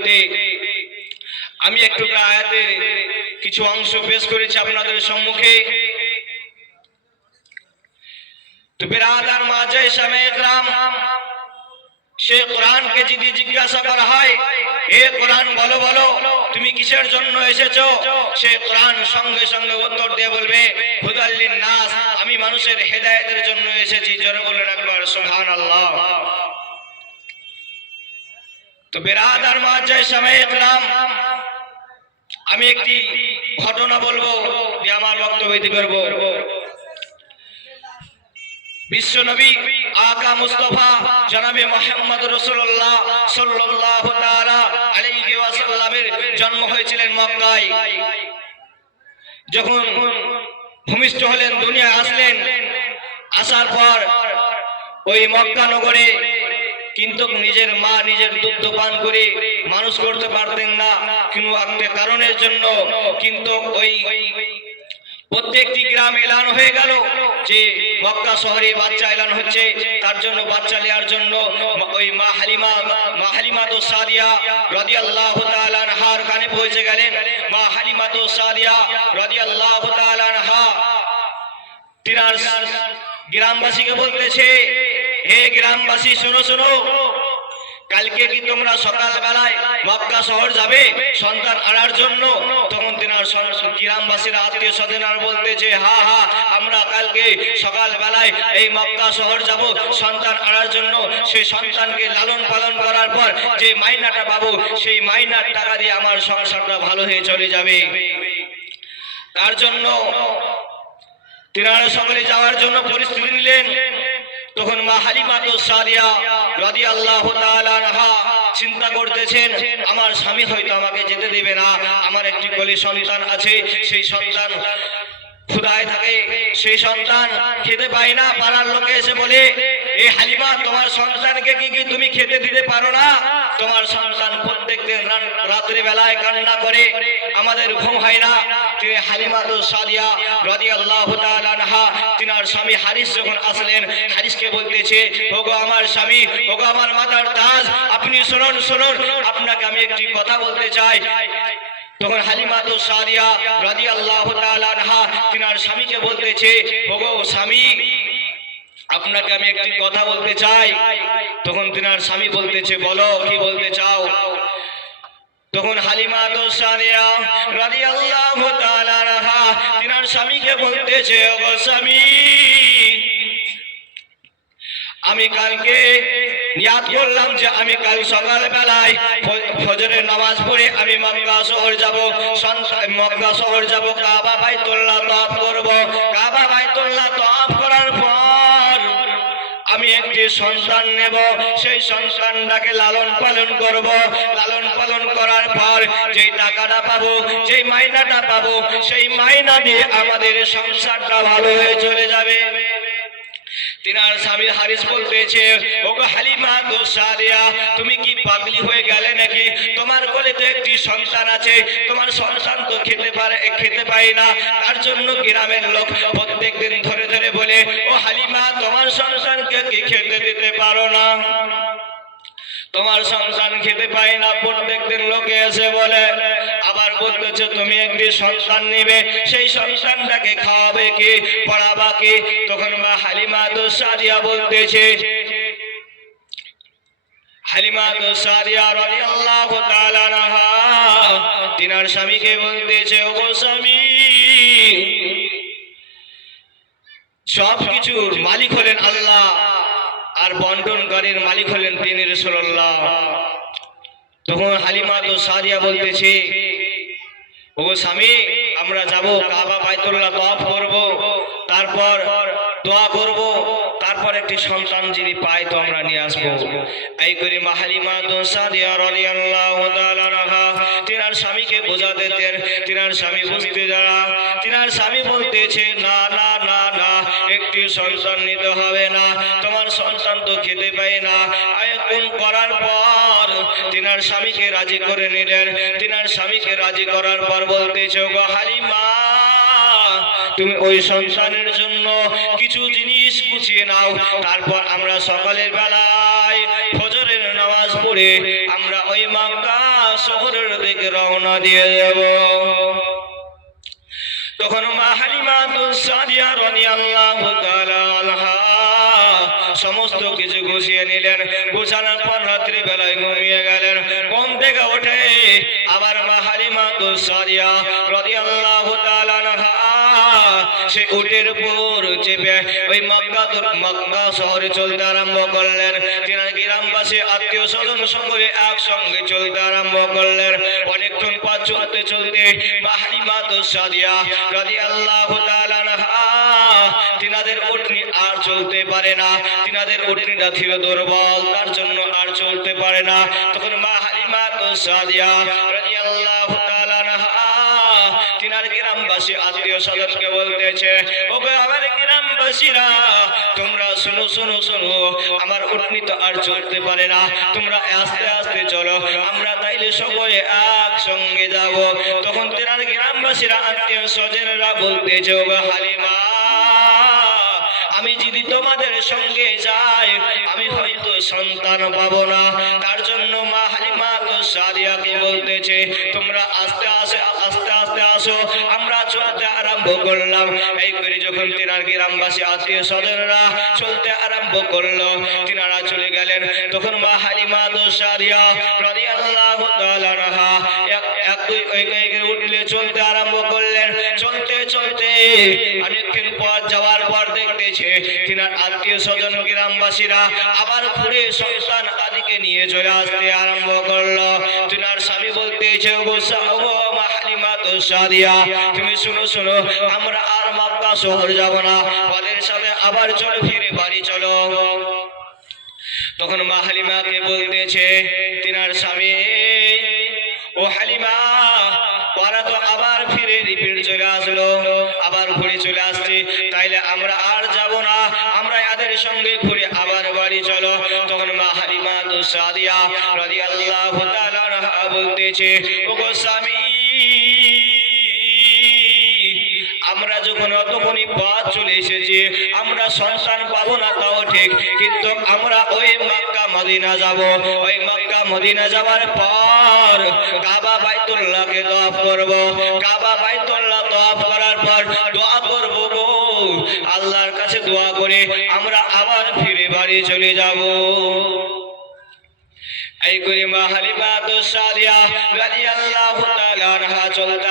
হইতে আমি একটু আয়াতের কিছু অংশ পেশ করেছি আপনাদের সম্মুখে। তো বিরাদার মাঝে সামে একরাম, সে কোরআনকে যদি জিজ্ঞাসা করা হয়, এ কোরআন বলো বলো তুমি কিসের জন্য এসেছো, সে কোরআন সঙ্গে সঙ্গে উত্তর দিয়ে বলবে হুদাল লিন-নাস, আমি মানুষের হেদায়েতের জন্য এসেছি। জোরে বলেন একবার সুবহানাল্লাহ। তো বিরাদার মাঝে সামে একরাম, আমি একটি ঘটনা বলবো দিয়ে আমার বক্তব্য ইতি করব। বিশ্ব নবী আকা মুস্তাফা জনাবে মুহাম্মদ রাসূলুল্লাহ সাল্লাল্লাহু তাআলা আলাইহি ওয়াসাল্লামের জন্ম হয়েছিলেন মক্কায়। যখন ভূমিষ্ঠ হলেন, দুনিয়ায় আসলেন, আসার পর ওই মক্কা নগরে কিন্তু নিজের মা নিজের দুধ পান করে মানুষ করতে পারতেন না কোনো একটা কারণের জন্য। কিন্তু ওই প্রত্যেকটি গ্রাম এলান হয়ে গেল যে মক্কা শহরে বাচ্চা এলান হচ্ছে, তার জন্য বাচ্চা নেওয়ার জন্য ওই মা হালিমা তো সাদিয়া রাদিয়াল্লাহু তাআলা আনহার কানে পৌঁছে গেলেন। মা হালিমা তো সাদিয়া রাদিয়াল্লাহু তাআলা আনহা তিনার গ্রামবাসীকে বলতেছে, হে গ্রামবাসী শোনো শোনো, কালকে কি তোমরা সকাল বেলায় মক্কা শহর যাবে সন্তান আনার জন্য? তখন তিনার গ্রামবাসীরা আত্মীয় স্বজনরা বলতেছে, হ্যাঁ হ্যাঁ আমরা কালকে সকাল বেলায় এই মক্কা শহর যাব সন্তান আনার জন্য। সেই সন্তানকে লালন পালন করার পর যে মাইনাটা পাবো, সেই মাইনার টাকা দিয়ে আমার সংসারটা ভালো হয়ে চলে যাবে। তার জন্য তিনারা সকলে যাওয়ার জন্য পরিস্থিতি নিলেন। তখন মা হালিমা তো সাদিয়া রাদিয়াল্লাহু তাআলা আনহা চিন্তা করতেছেন, আমার স্বামী হয়তো আমাকে যেতে দেবে না, আমার একটি কোলে সন্তান আছে, সেই সন্তান ক্ষুধায় থাকে, সেই সন্তান খেতে পায় না। পাড়ার লোকে এসে বলে, এ হালিমা তোমার সন্তানকে কি তুমি খেতে দিতে পারো না? তোমার সন্তান প্রত্যেকদিন রাত্রি বেলায় কান্না করে, আমাদের ঘুম হয় না। হালিমা তো সাদিয়া রাদিয়াল্লাহু তাআলা আনহা তিনার স্বামী হারিস যখন আসলেন, হারিসকে বলতেছে, ওগো আমার স্বামী, ওগো আমার মাতার তাজ, আপনি শুনুন শুনুন, আপনাকে আমি একটি কথা বলতে চাই। তখন হালিমা তো সাদিয়া রাদিয়াল্লাহু তাআলা আনহা তিনার স্বামীকে বলতেছে, ওগো স্বামী, আপনাকে আমি একটি কথা বলতে চাই। তখন তিনার স্বামী বলতেছে, বলো কি বলতে চাও? তখন হালিমা তো সাদিয়া রাদিয়াল্লাহু তাআলা আনহা তিনার স্বামীকে বলতেছে, ওগো স্বামী, আমি কালকে নিয়াত করলাম যে আমি কাল সকাল বেলায় ফজরের নামাজ পড়ে আমি মক্কা শহর যাব, মক্কা শহর যাব, কাবা বাইতুল্লাহ তওয়াফ করব। কাবা বাইতুল্লাহ তওয়াফ করার পর আমি একটি সন্তান নেব, সেই সন্তানটাকে লালন পালন করব। লালন পালন করার পর যেই টাকাটা পাবো, যেই মাইনাটা পাবো, সেই মাইনা দিয়ে আমাদের সংসারটা ভালো হয়ে চলে যাবে। তিনার স্বামী হারিস বলতেছে, ওগো হালিমা তো সাদিয়া, তুমি কি পাগলি হয়ে গেলে নাকি? তোমার কোলে তো একটি সন্তান আছে, তোমার সন্তান তো খেতে পায় না। তার জন্য গ্রামের লোক প্রত্যেকদিন ধরে ধরে বলে, ও হালিমা, তোমার সন্তানকে কি খেতে দিতে পারো না? তোমার সন্তান খেতে পায় না, প্রত্যেকদিন লোকে এসে বলে। আবার বলতেছে, তুমি একটি সন্তান নিবে, সেই সন্তানটাকে খাওয়াবে কে, পড়াবা কে? তখন মা হালিমা তো সাদিয়া বলতেছে, হালিমা তো সাদিয়া রাদিয়াল্লাহু তাআলা আনহা তিনার স্বামীকে বলতেছে, ওগো স্বামী, সব কিছুর মালিক হলেন আল্লাহ, আর বন্টনকারীর মালিক হলেন তিনি রাসূলুল্লাহ। তখন হালিমা তো সাদিয়া বলতেছে, ওগো স্বামী, আমরা যাব কাবা বাইতুল্লাহ তওয়াফ করব, তারপর দোয়া করব, তারপর একটি সন্তান যদি পাই তো আমরা নিয়ে আসব। এই করে মা হালিমা তো সাদিয়া রাদিয়াল্লাহু তাআলা আনহা তিনার স্বামীকে বোঝাতে দেন। তিনার স্বামী বুঝতে যারা, তিনার স্বামী বলতেছে, না না না না, একটি সন্তান নিতে হবে না, তোমার সন্তান তো খেতে পায় না। আয়াতুন করার পর তিনার স্বামীকে রাজি করে নিলেন। তিনার স্বামীকে রাজি করার পর বলতেছে, ওগো হালিমা, তুমি ওই সন্তানের জন্য কিছু জিনিস গুছিয়ে নাও, তারপর আমরা সকালের বেলায় ফজরের নামাজ পড়ে আমরা ওই মক্কা শহরের দিকে রওনা দিয়ে যাব। তখন মা হালিমা সাদিয়া রাদিয়াল্লাহু তাআলা আনহা সমস্ত কিছু গুছিয়ে নিলেন। গুছানোর পর রাত্রি বেলায় ঘুমিয়ে গেলেন। ঘুম থেকে উঠে আবার মা হালিমা সাদিয়া রাদিয়াল্লাহু তাআলা আনহা সে উটের উপর চেপে ওই মক্কা শহরে চলতে আরম্ভ করলেন। তিনার গ্রামবাসী আত্মীয় স্বজন সঙ্গে একসঙ্গে চলতে আরম্ভ করলেন। অনেকক্ষণ পর চলতে চলতে মা হালিমা সাদিয়া রাদিয়াল্লাহু তাআলা আনহা তিনাদের উটনি আর চলতে পারে না। তিনাদের উটনিটা ছিল দুর্বল, তার জন্য আর চলতে পারে না। তখন মা হালিমা সাদিয়া রাদিয়াল্লাহু তাআলা আনহা তিনার গ্রামবাসী আত্মীয় স্বজনকে বলতেছে, ওগো আমার গ্রামবাসীরা, তোমরা শুনো শুনো শুনো, আমার উটনি তো আর চলতে পারে না, তোমরা আস্তে আস্তে চলো, আমরা তাইলে সকলে একসঙ্গে যাব। তখন তিনার গ্রামবাসীরা আত্মীয় স্বজনেরা বলতেছে, ওগো হালিমা, আমি যদি তোমাদের সঙ্গে যাই আমি হয়তো সন্তান পাবো না। তার জন্য মা হালিমা সাদিয়াকে বলতেছে, তোমরা আস্তে আস্তে আস্তে আস্তে আসো, আমরা চলতে আরম্ভ করলাম। এই করে যখন তিনার গ্রামবাসী আত্মীয় স্বজনরা চলতে আরম্ভ করলো, তিনারা চলে গেলেন। তখন মা হালিমা সাদিয়া রাদিয়াল্লাহু তাআলা আনহা উঠলে চলতে আরম্ভ করলেন। চলতে চলতে অনেকক্ষণ পর যাওয়ার পর দেখতেছে তিনার আত্মীয় স্বজন গ্রামবাসীরা আবার ঘুরে সন্তান আদিকে নিয়ে চলে আসতে আরম্ভ করলো। তিনার স্বামী বলতেছে, ওগো মা হালিমা সাদিয়া, তুমি শুনো শুনো, আমরা আর মক্কা শহর যাব না, ওদের সাথে আবার চলো, ফিরে বাড়ি চলো। তখন মা হালিমাকে বলতেছে তিনার স্বামী, ও হালিমা, ওরা তো আবার ফিরে রিপিট চলে আসলো, আবার ঘুরে চলে আসছে, তাইলে আমরা আর যাব না, আমরা এদের সঙ্গে ঘুরে আবার বাড়ি চলো। তখন মা হালিমা সাদিয়া রাদিয়াল্লাহু তাআলা আনহা বলতেছে, ওগো স্বামী, আমরা যখন অতক্ষণই পথ চলে এসেছি, আমরা সন্তান পাবো না তাও ঠিক, কিন্তু আমরা ওই মক্কা মদিনা যাব। ওই মক্কা মদিনা যাবার পর কাবা বাইতুল্লাহকে তওয়াফ করব। কাবা বাইতুল্লাহ তওয়াফ করার পর দোয়া করব, আল্লাহর কাছে দোয়া করে আমরা আবার ফিরে বাড়ি চলে যাব। এই করে মা হালিমা সাদিয়া রাদিয়াল্লাহু তাআলা আনহা চলতে